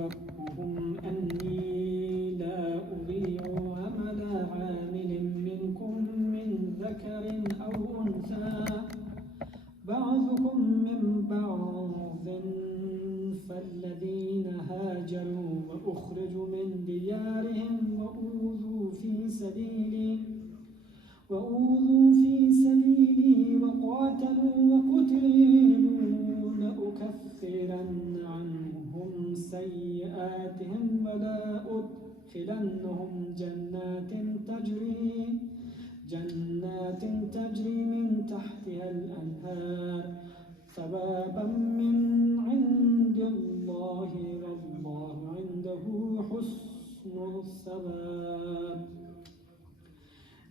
ربهم أني لا أضيع عمل عامل منكم من ذكر أو أنثى بعضكم من بعض فالذين هاجروا وأخرجوا من ديارهم وأوذوا في سبيلي وقاتلوا وقتلوا لأكفرن عنهم سيئاتهم ولا أدخلنهم جنات تجري من تحتها الأنهار ثوابا من عند الله والله عنده حسن الثواب.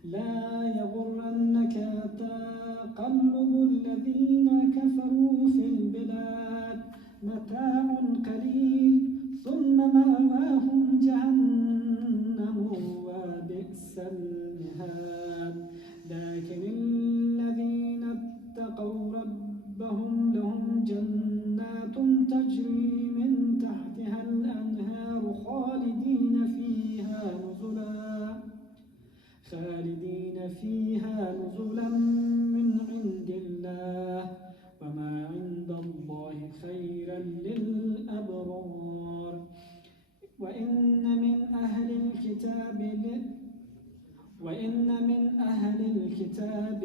لا يغرنك تقلب الذين كفروا في البلاد متاع قليل ثم مأواهم جهنم وبئس المهاد. لكن الذين اتقوا ربهم لهم جنات تجري من تحتها الأنهار خالدين فيها نزلا من عند الله وما عند الله خيرا للأبرار. وإن من أهل الكتاب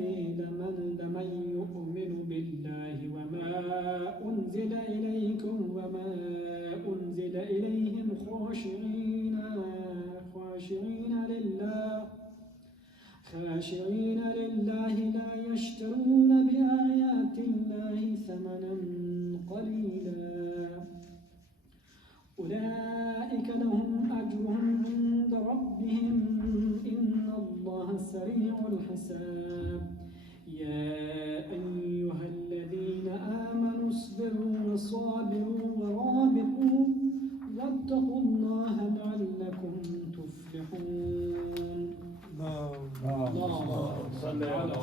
لمن يؤمن بالله وما أنزل إليكم وما أنزل إليهم خاشعين لله لا يشترون بآيات الله ثمنا قليلا أولئك لهم أجرهم عند ربهم إن الله سريع الحساب. يا أيها الذين آمنوا اصبروا وصابروا ورابطوا واتقوا الله لعلكم تفلحون. اللهم صل على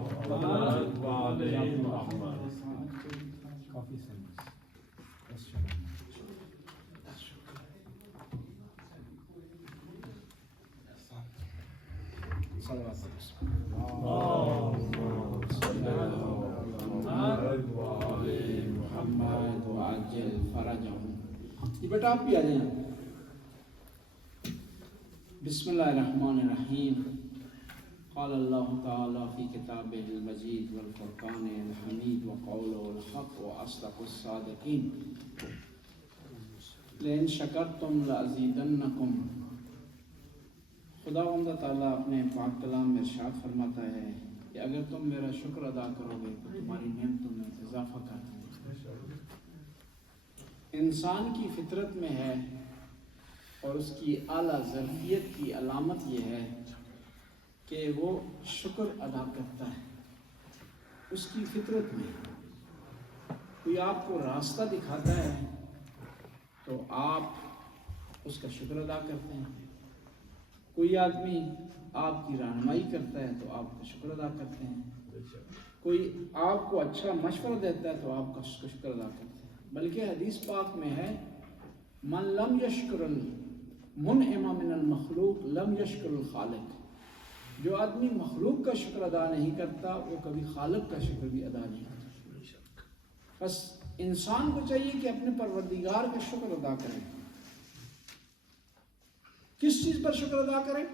محمد وعلى آل محمد. بیٹا آپ بھی آ جائیں. بسم اللہ الرحمن الرحیم. قال اللہ تعالی فی کتابہ المجید والفرقان الحمید وقولہ الحق واصدق الصادقین. لئن شکرتم لازیدنکم. خداوند تعالیٰ اپنے پاک کلام میں ارشاد فرماتا ہے کہ اگر تم میرا شکر ادا کرو گے تو تمہاری نعمتوں میں اضافہ کر دوں. انسان کی فطرت میں ہے اور اس کی اعلیٰ ظرفیت کی علامت یہ ہے کہ وہ شکر ادا کرتا ہے. اس کی فطرت میں کوئی آپ کو راستہ دکھاتا ہے تو آپ اس کا شکر ادا کرتے ہیں. کوئی آدمی آپ کی رہنمائی کرتا ہے تو آپ کا شکر ادا کرتے ہیں. کوئی آپ کو اچھا مشورہ دیتا ہے تو آپ کا شکر ادا کرتے ہیں. بلکہ حدیث پاک میں ہے من لم یشکر المنعم من المخلوق لم یشکر الخالق. جو آدمی مخلوق کا شکر ادا نہیں کرتا وہ کبھی خالق کا شکر بھی ادا نہیں کرتا. بس انسان کو چاہیے کہ اپنے پروردگار کا شکر ادا کرے. کس چیز پر شکر ادا کرے؟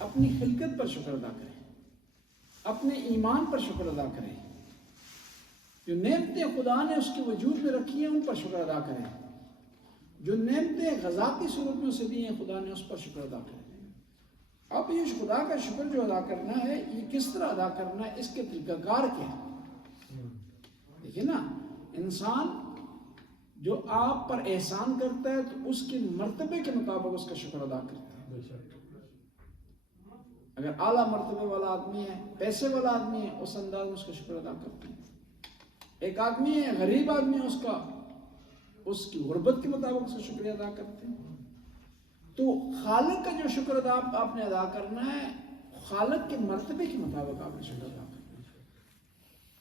اپنی خلقت پر شکر ادا کرے, اپنے ایمان پر شکر ادا کرے. جو نعمتیں خدا نے اس کے وجود میں رکھی ہیں ان پر شکر ادا کریں. جو نعمتیں غذا کی صورت میں اسے دی ہیں خدا نے اس پر شکر ادا کریں. اب یہ خدا کا شکر جو ادا کرنا ہے یہ کس طرح ادا کرنا ہے, اس کے طریقہ کار کیا ہے؟ دیکھیں نا, انسان جو آپ پر احسان کرتا ہے تو اس کے مرتبے کے مطابق اس کا شکر ادا کرتا ہے. اگر اعلیٰ مرتبے والا آدمی ہے, پیسے والا آدمی ہے, اس انداز میں اس کا شکر ادا کرتے ہیں. ایک آدمی ہے, غریب آدمی ہے, اس کی غربت کے مطابق اس کا شکریہ ادا کرتے ہیں. تو خالق کا جو شکر ادا آپ نے ادا کرنا ہے خالق کے مرتبے کے مطابق آپ نے شکر ادا کرنا ہے,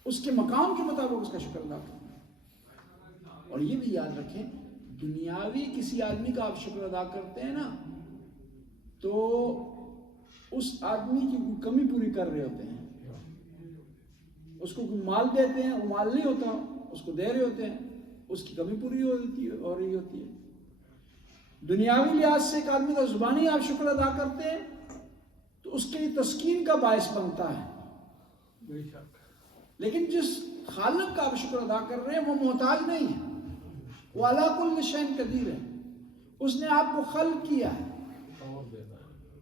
اس کے مقام کے مطابق اس کا شکر ادا کرنا ہے. اور یہ بھی یاد رکھیں دنیاوی کسی آدمی کا آپ شکر ادا کرتے ہیں نا تو اس آدمی کی کوئی کمی پوری کر رہے ہوتے ہیں. اس کو کوئی مال دیتے ہیں، وہ مال نہیں ہوتا، اس کو دے رہے ہوتے ہیں، اس کی کمی پوری ہو رہی ہوتی ہے. دنیاوی لحاظ سے ایک آدمی کا زبانی آپ شکر ادا کرتے ہیں تو اس کے لیے تسکین کا باعث بنتا ہے. لیکن جس خالق کا آپ شکر ادا کر رہے ہیں وہ محتاج نہیں ہے، وہ علی کل شیء قدیر ہے. اس نے آپ کو خلق کیا ہے.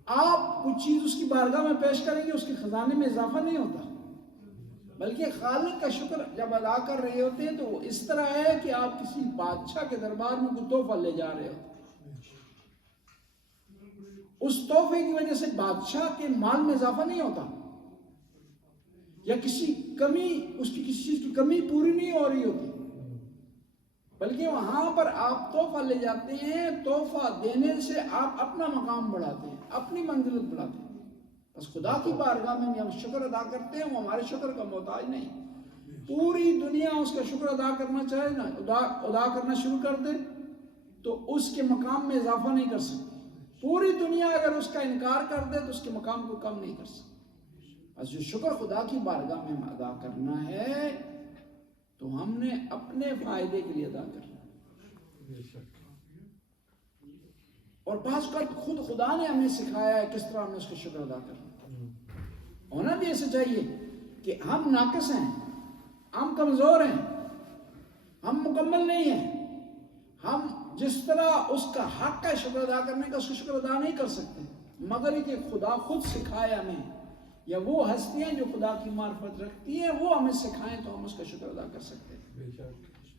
آپ کوئی چیز اس کی بارگاہ میں پیش کریں گے، اس کے خزانے میں اضافہ نہیں ہوتا، بلکہ خالق کا شکر جب ادا کر رہے ہوتے ہیں تو وہ اس طرح ہے کہ آپ کسی بادشاہ کے دربار میں کوئی تحفہ لے جا رہے ہوتے ہیں. اس تحفے کی وجہ سے بادشاہ کے مال میں اضافہ نہیں ہوتا، یا کسی کمی، اس کی کسی چیز کی کمی پوری نہیں ہو رہی ہوتی، بلکہ وہاں پر آپ تحفہ لے جاتے ہیں. تحفہ دینے سے آپ اپنا مقام بڑھاتے ہیں، اپنی منزلت بڑھاتے ہیں. بس خدا کی بارگاہ میں ہم شکر ادا کرتے ہیں، وہ ہمارے شکر کا محتاج نہیں. پوری دنیا اس کا شکر ادا کرنا چاہے نا، ادا کرنا شروع کر دے تو اس کے مقام میں اضافہ نہیں کر سکتی. پوری دنیا اگر اس کا انکار کر دے تو اس کے مقام کو کم نہیں کر سکتی. بس جو شکر خدا کی بارگاہ میں ادا کرنا ہے تو ہم نے اپنے فائدے کے لیے ادا کرنا ہے. اور بعض کا خود خدا نے ہمیں سکھایا ہے کس طرح ہمیں اس کا شکر ادا کرنا. ہونا بھی ایسے چاہیے کہ ہم ناقص ہیں، ہم کمزور ہیں، ہم مکمل نہیں ہیں. ہم جس طرح اس کا حق ہے شکر ادا کرنے کا، اس کا شکر ادا نہیں کر سکتے، مگر کہ خدا خود سکھائے ہمیں، یا وہ ہستیاں جو خدا کی معرفت رکھتی ہیں وہ ہمیں سکھائیں تو ہم اس کا شکر ادا کر سکتے ہیں.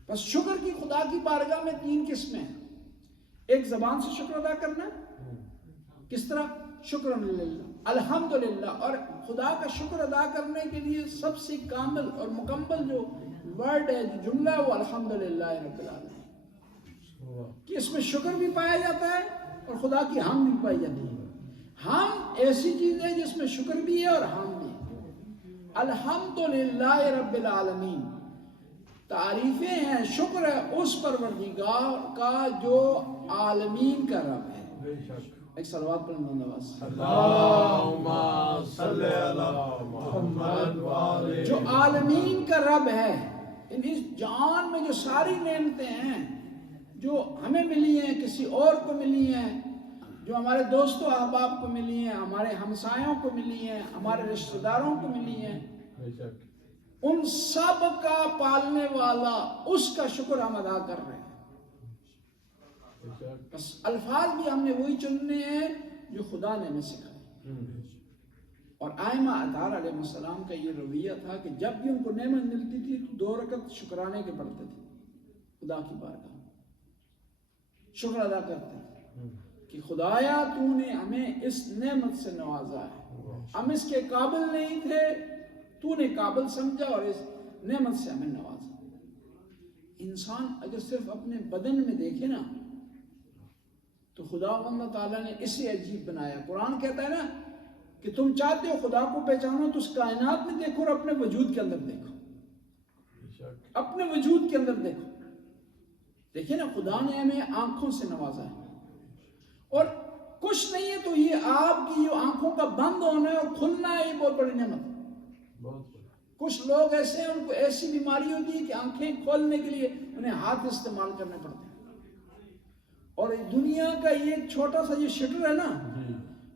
بس شکر کی خدا کی بارگاہ میں 3 قسمیں ہیں. ایک زبان سے شکر ادا کرنا، کس طرح؟ شکر للہ، الحمدللہ. اور خدا کا شکر ادا کرنے کے لیے سب سے کامل اور مکمل جو ورڈ ہے، جو جملہ ہے، وہ الحمدللہ رب العالمین، کہ اس میں شکر بھی پایا جاتا ہے اور خدا کی حمد بھی پائی جاتی ہے. ہم ایسی چیز ہے جس میں شکر بھی ہے اور حمد بھی ہے. الحمدللہ رب العالمین، تعریفیں ہیں، شکر ہے اس پروردگار کا جو عالمین کا رب ہے. ایک صلوات پڑھیں نواز. اللہم صلی علی محمد وآلہ. جو عالمین کا رب ہے، اس جہان میں جو ساری نعمتیں ہیں جو ہمیں ملی ہیں، کسی اور کو ملی ہیں، جو ہمارے دوست و احباب کو ملی ہیں، ہمارے ہمسایوں کو ملی ہیں، ہمارے رشتہ داروں کو ملی ہیں، ان سب کا پالنے والا اس کا شکر ہم ادا کر رہے ہیں. بس الفاظ بھی ہم نے وہی چننے ہیں جو خدا نے ہمیں سکھائے. اور ائمہ اطہار علیہ السلام کا یہ رویہ تھا کہ جب بھی ان کو نعمت ملتی تھی تو 2 رکعت شکرانے کے پڑھتے تھے، خدا کی بارگاہ شکر ادا کرتے ہیں کہ خدایا تو نے ہمیں اس نعمت سے نوازا ہے، ہم اس کے قابل نہیں تھے، تو نے قابل سمجھا اور اس نعمت سے ہمیں نوازا. انسان اگر صرف اپنے بدن میں دیکھے نا تو خدا اللہ تعالیٰ نے اسے عجیب بنایا. قرآن کہتا ہے نا کہ تم چاہتے ہو خدا کو پہچانو تو اس کائنات میں دیکھو اور اپنے وجود کے اندر دیکھو، اپنے وجود کے اندر دیکھو. دیکھیں نا، خدا نے ہمیں آنکھوں سے نوازا ہے اور کچھ نہیں ہے تو یہ آپ کی جو آنکھوں کا بند ہونا ہے اور کھلنا ہے، یہ بہت بڑی نعمت ہے. کچھ لوگ ایسے ہیں، ان کو ایسی بیماری ہوتی ہے کہ آنکھیں کھولنے کے لیے انہیں ہاتھ استعمال کرنے پڑتے ہیں. اور دنیا کا یہ ایک چھوٹا سا یہ شٹر ہے نا،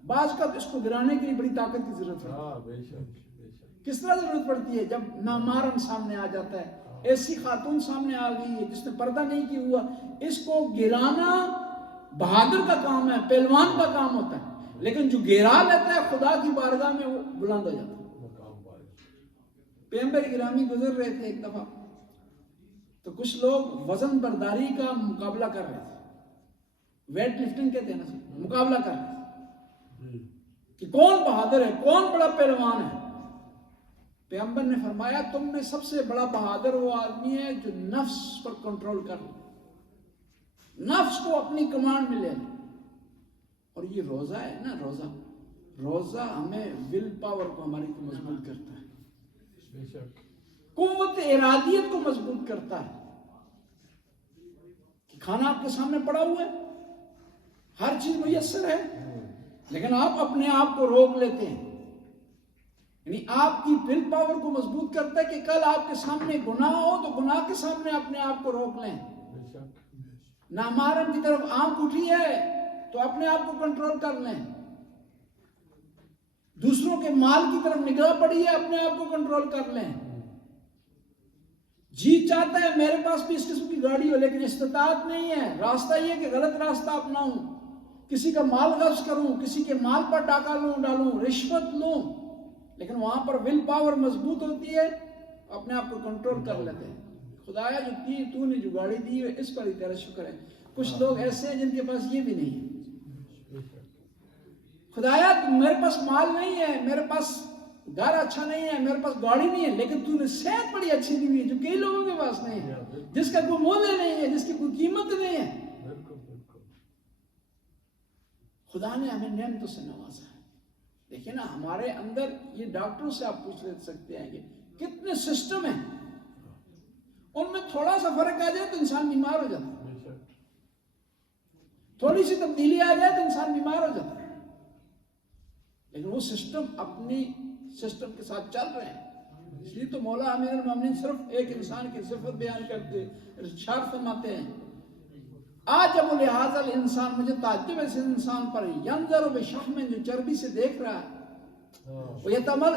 بعض کا اس کو گرانے کے لیے بڑی طاقت کی ضرورت ہے. کس طرح ضرورت پڑتی ہے جب نامحرم سامنے آ جاتا ہے، ایسی خاتون سامنے آ گئی ہے جس نے پردہ نہیں کیا ہوا، اس کو گرانا بہادر کا کام ہے، پہلوان کا کام ہوتا ہے، لیکن جو گرا لیتا ہے خدا کی بارگاہ میں وہ بلند ہو جاتا ہے. پیغمبر گرامی گزر رہے تھے ایک دفعہ، تو کچھ لوگ وزن برداری کا مقابلہ کر رہے تھے، ویٹ لفٹنگ کہتے ہیں نا، مقابلہ کر رہے تھے کہ کون بہادر ہے، کون بڑا پہلوان ہے. پیغمبر نے فرمایا تم میں سب سے بڑا بہادر وہ آدمی ہے جو نفس پر کنٹرول کر لے، نفس کو اپنی کمانڈ میں لے لے. اور یہ روزہ ہے نا، روزہ ہمیں ول پاور کو ہماری کو مضبوط کرتا ہے، قوت ارادیت کو مضبوط کرتا ہے. کہ کھانا آپ کے سامنے پڑا ہوا ہے، ہر چیز میسر ہے، لیکن آپ اپنے آپ کو روک لیتے ہیں. یعنی آپ کی ول پاور کو مضبوط کرتا ہے کہ کل آپ کے سامنے گناہ ہو تو گناہ کے سامنے اپنے آپ کو روک لیں. نامحرم کی طرف آنکھ اٹھی ہے تو اپنے آپ کو کنٹرول کر لیں. دوسروں کے مال کی طرف نگاہ پڑی ہے، اپنے آپ کو کنٹرول کر لیں. جی چاہتا ہے میرے پاس بھی اس قسم کی گاڑی ہو، لیکن استطاعت نہیں ہے. راستہ یہ کہ غلط راستہ اپناؤں، کسی کا مال غصب کروں، کسی کے مال پر ڈاکہ ڈالوں، رشوت لوں، لیکن وہاں پر ول پاور مضبوط ہوتی ہے، اپنے آپ کو کنٹرول کر لیتے ہیں. خدایا جو تو نے جو گاڑی دی ہے اس پر ہی تیرا شکر ہے. کچھ لوگ ایسے ہیں جن کے پاس یہ بھی نہیں ہے. خدایا میرے پاس مال نہیں ہے، میرے پاس گھر اچھا نہیں ہے، میرے پاس گاڑی نہیں ہے، لیکن تو نے صحت بڑی اچھی دی ہوئی ہے جو کئی لوگوں کے پاس نہیں ہے، جس کا کوئی مول نہیں ہے، جس کی کوئی قیمت نہیں ہے. خدا نے ہمیں نعمتوں سے نوازا ہے. دیکھیں نا ہمارے اندر یہ ڈاکٹروں سے آپ پوچھ سکتے ہیں کہ کتنے سسٹم ہیں، ان میں تھوڑا سا فرق آ جائے تو انسان بیمار ہو جاتا ہے، تھوڑی سی تبدیلی آ جائے تو انسان بیمار ہو جاتا ہے. لیکن وہ سسٹم اپنی سسٹم کے ساتھ چل رہے ہیں. اس لیے تو مولا امیر المومنین صرف ایک انسان کی صفت بیان کرتے ارشاد فرماتے ہیں عجب لہذا الانسان، مجھے تعجب ہے اس انسان پر، ینظر بشحم، جو چربی سے دیکھ رہا ہے،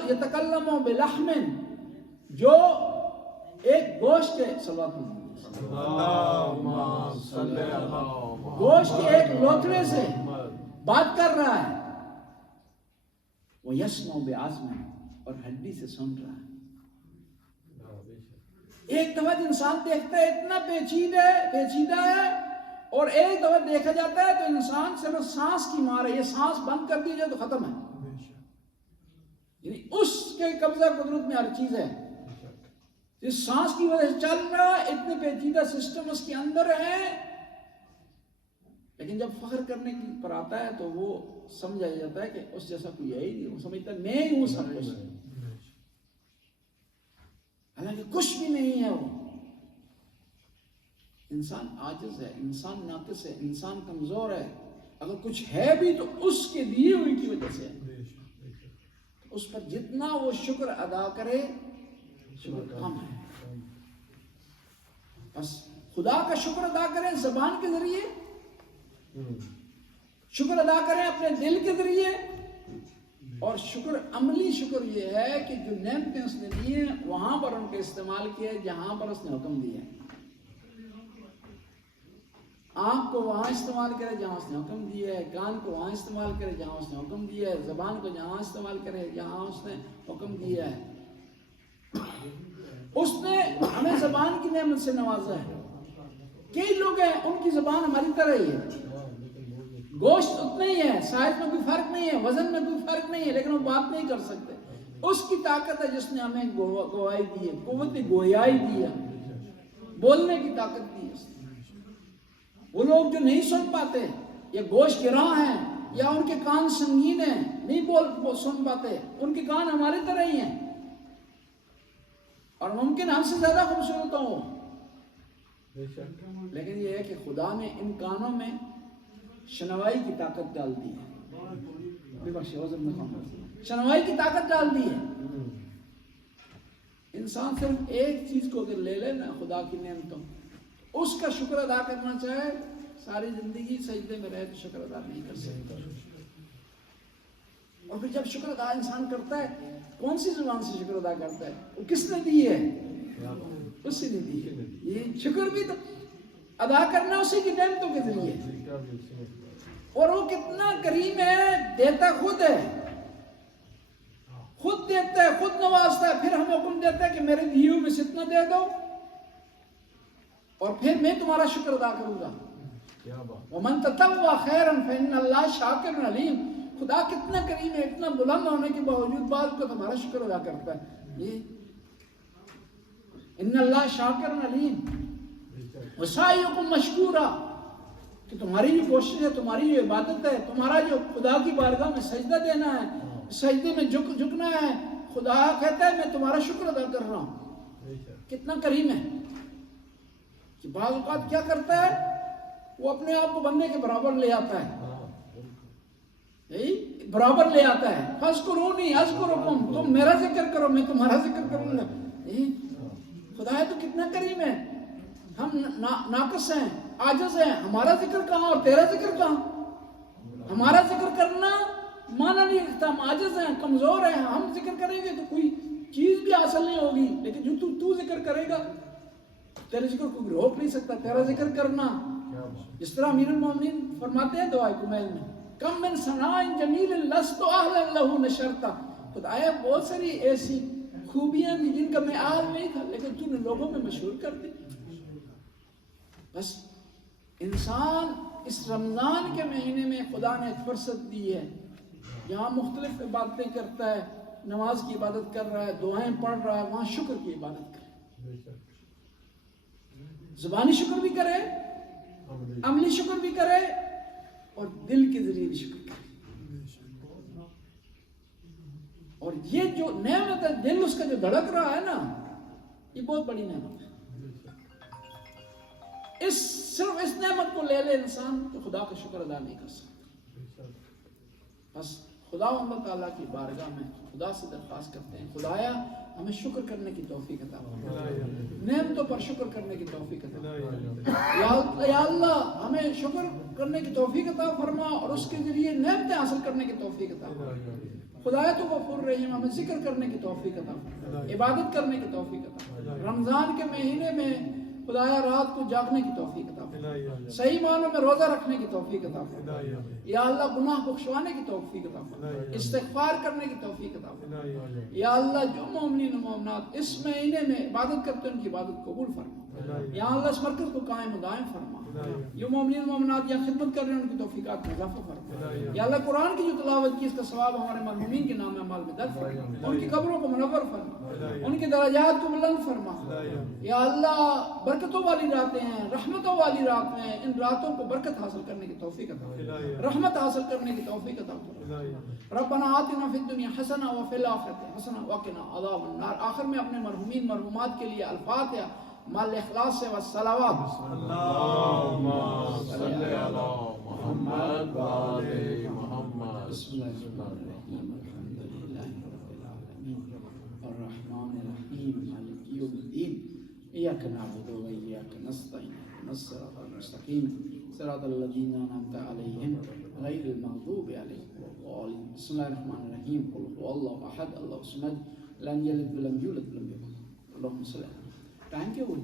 یتکلم بلحم، جو ایک گوشت کے گوشت کے ایک لوتھڑے سے بات کر رہا ہے، وہ یسمع بعظم، اور ہڈی سے سن رہا ہے. ایک دفعہ انسان دیکھتا ہے اتنا پیچیدہ ہے، اور ایک دفعہ دیکھا جاتا ہے تو انسان صرف سانس کی مار ہے، یہ سانس بند کر دی جائے تو ختم ہے. یعنی اس کے قبضہ قدرت میں ہر چیز ہے. اس سانس کی وجہ سے چل رہا ہے، اتنے پیچیدہ سسٹم اس کے اندر ہے، لیکن جب فخر کرنے کی پر آتا ہے تو وہ سمجھا جاتا ہے کہ اس جیسا کوئی ہے ہی نہیں. وہ سمجھتا ہے میں ہی ہوں سب کچھ، حالانکہ کچھ بھی نہیں ہے. وہ انسان عاجز ہے، انسان ناقص ہے، انسان کمزور ہے. اگر کچھ ہے بھی تو اس کے دیے ہوئی کی وجہ سے ہے. اس پر جتنا وہ شکر ادا کرے شکر کم ہے. بس خدا کا شکر ادا کریں زبان کے ذریعے، شکر ادا کریں اپنے دل کے ذریعے، اور شکر عملی شکر یہ ہے کہ جو نعمتیں اس نے دی ہیں وہاں پر ان کے استعمال کیے جہاں پر اس نے حکم دیا ہے. آنکھ کو وہاں استعمال کرے جہاں اس نے حکم دیا ہے، کان کو وہاں استعمال کرے جہاں اس نے حکم دیا ہے، زبان کو جہاں استعمال کرے جہاں اس نے حکم دیا ہے. اس نے ہمیں زبان کی نعمت سے نوازا ہے. کئی لوگ ہیں ان کی زبان ہماری طرح ہی ہے، گوشت اتنا ہی ہے، سائز میں کوئی فرق نہیں ہے، وزن میں کوئی فرق نہیں ہے، لیکن وہ بات نہیں کر سکتے. اس کی طاقت ہے جس نے ہمیں گواہی دی ہے، قوت گویائی دی ہے، بولنے کی طاقت دی ہے. وہ لوگ جو نہیں سن پاتے یا گوش گراں ہیں یا ان کے کان سنگین ہیں، نہیں سن پاتے، ان کے کان ہماری طرح ہی ہیں اور ممکن ہم سے زیادہ خوبصورت ہوں. لیکن یہ ہے کہ خدا نے ان کانوں میں شنوائی کی طاقت ڈال دی ہے، شنوائی کی طاقت ڈال دی ہے. انسان صرف ایک چیز کو اگر لے لے نا خدا کی نعمتوں، اس کا شکر ادا کرنا چاہے، ساری زندگی سجدے میں رہے تو شکر ادا نہیں کر سکتا. اور پھر جب شکر ادا انسان کرتا ہے، کون سی زبان سے شکر ادا کرتا ہے؟ وہ کس نے دی ہے؟ اس نے دی ہے. یہ شکر بھی تو ادا کرنا اسی کی نعمتوں کے ذریعے. اور وہ کتنا کریم ہے، دیتا خود ہے، خود دیتا ہے، خود نوازتا ہے، پھر ہمیں حکم دیتا ہے کہ میرے دیے میں سے اتنا دے دو اور پھر میں تمہارا شکر ادا کروں گا. وَمَن تَطَوَّعَ خَيْرًا فَإِنَّ اللَّهَ شَاكِرٌ عَلِيمٌ. خدا کتنا کریم ہے، اتنا بلند ہونے کے باوجود بعض کو تمہارا شکر ادا کرتا ہے. یہ ان اللہ شاکر علیم وسعیکم مشکورا، کہ تمہاری جو کوشش ہے، تمہاری جو عبادت ہے، تمہارا جو خدا کی بارگاہ میں سجدہ دینا ہے، سجدے میں جھکنا ہے، خدا کہتا ہے میں تمہارا شکر ادا کر رہا ہوں. کتنا کریم ہے کہ بعض اوقات کیا کرتا ہے، وہ اپنے آپ کو بندے کے برابر لے آتا ہے، برابر لے آتا ہے. فَاذْكُرُونِي أَذْكُرُكُمْ، تم میرا ذکر کرو میں تمہارا ذکر کروں گا. خدا ہے تو کتنا کریم ہے. ہم ناقص ہیں، عاجز ہیں، ہمارا ذکر کہاں اور تیرا ذکر کہاں. ہمارا ذکر کرنا معنی نہیں رکھتا، ہم عاجز ہیں، کمزور ہیں. ہم ذکر کریں گے تو کوئی چیز بھی حاصل نہیں ہوگی، لیکن جو تو ذکر کرے گا تیرے ذکر کو روک نہیں سکتا. تیرا ذکر کرنا، جس طرح امیر المومنین فرماتے ہیں دعائے کمیل میں، کم من ثناء جمیل لست اہلا لہ نشرتا. خدایا بہت ساری ایسی خوبیاں بھی جن کا میں اہل نہیں تھا لیکن تو نے لوگوں میں مشہور کر دی. بس انسان اس رمضان کے مہینے میں خدا نے ایک فرصت دی ہے جہاں مختلف عبادتیں کرتا ہے، نماز کی عبادت کر رہا ہے، دعائیں پڑھ رہا ہے، وہاں شکر کی عبادت کرے. زبانی شکر بھی کرے، عملی شکر بھی کرے، اور دل کے ذریعے بھی شکر کرے. اور یہ جو نعمت ہے، دل اس کا جو دھڑک رہا ہے نا، یہ بہت بڑی نعمت ہے. صرف اس نعمت کو لے لے انسان تو خدا کا شکر ادا نہیں کر سکتا. بس خدا اللہ تعالیٰ کی بارگاہ میں خدا سے درخواست کرتے ہیں، خدایا ہمیں شکر کرنے کی توفیق عطا فرما، نعمتوں پر شکر کرنے کی توفیق عطا فرما. یا اللہ ہمیں شکر کرنے کی توفیق عطا فرما اور اس کے ذریعے نعمتیں حاصل کرنے کی توفیق عطا فرما. خدایا تو غفور رحیم، ہمیں ذکر کرنے کی توفیق عطا فرما، عبادت کرنے کی توفیق عطا فرما. رمضان کے مہینے میں خدایا رات کو جاگنے کی توفیق عطا فرما، صحیح معنوں میں روزہ رکھنے کی توفیق عطا فرما. یا اللہ گناہ بخشوانے کی توفیق عطا فرما، استغفار کرنے کی توفیق عطا فرما. یا اللہ جو مومنین و مومنات اس مہینے میں عبادت کرتے ہیں ان کی عبادت قبول فرما. یا اللہ اس مرکز کو قائم و دائم فرما. جو مومنین و مومنات یا خدمت کر رہے ہیں ان کی توفیقات میں اضافہ فرما. یا اللہ قرآن کی جو تلاوت کی اس کا ثواب ہمارے مرحومین کے نام اعمال میں درج فرما، ان کی قبروں کو منور فرما، ان کے درجات کو بلند فرما. یا اللہ برکتوں والی راتیں ہیں، رحمتوں والی راتیں ہیں، ان راتوں کو برکت حاصل کرنے کی توفیق عطا فرما، رحمت حاصل کرنے کی توفیق عطا فرما. ربنا آتنا فی الدنیا حسنہ وفی الآخرۃ حسنہ وقنا عذاب النار. آخر میں اپنے مرحومین مرحومات کے لیے الفاتحہ مال اخلاص سے والصلوات. اللہم صلی علی محمد و آل محمد. بسم اللہ الرحمن الرحیم، الحمدللہ رب العالمین الرحمن الرحیم مالک یوم الدین. ایاک نعبد و ایاک نستعین اہدنا الصراط المستقیم صراط الذین انعمت علیہم غیر المغضوب علیہم ولا الضالین. بسم اللہ الرحمن الرحیم، قل هو اللہ احد اللہ الصمد لم یلد ولم یولد ولم یکن له کفوا احد. ٹائم کیا ہوئی؟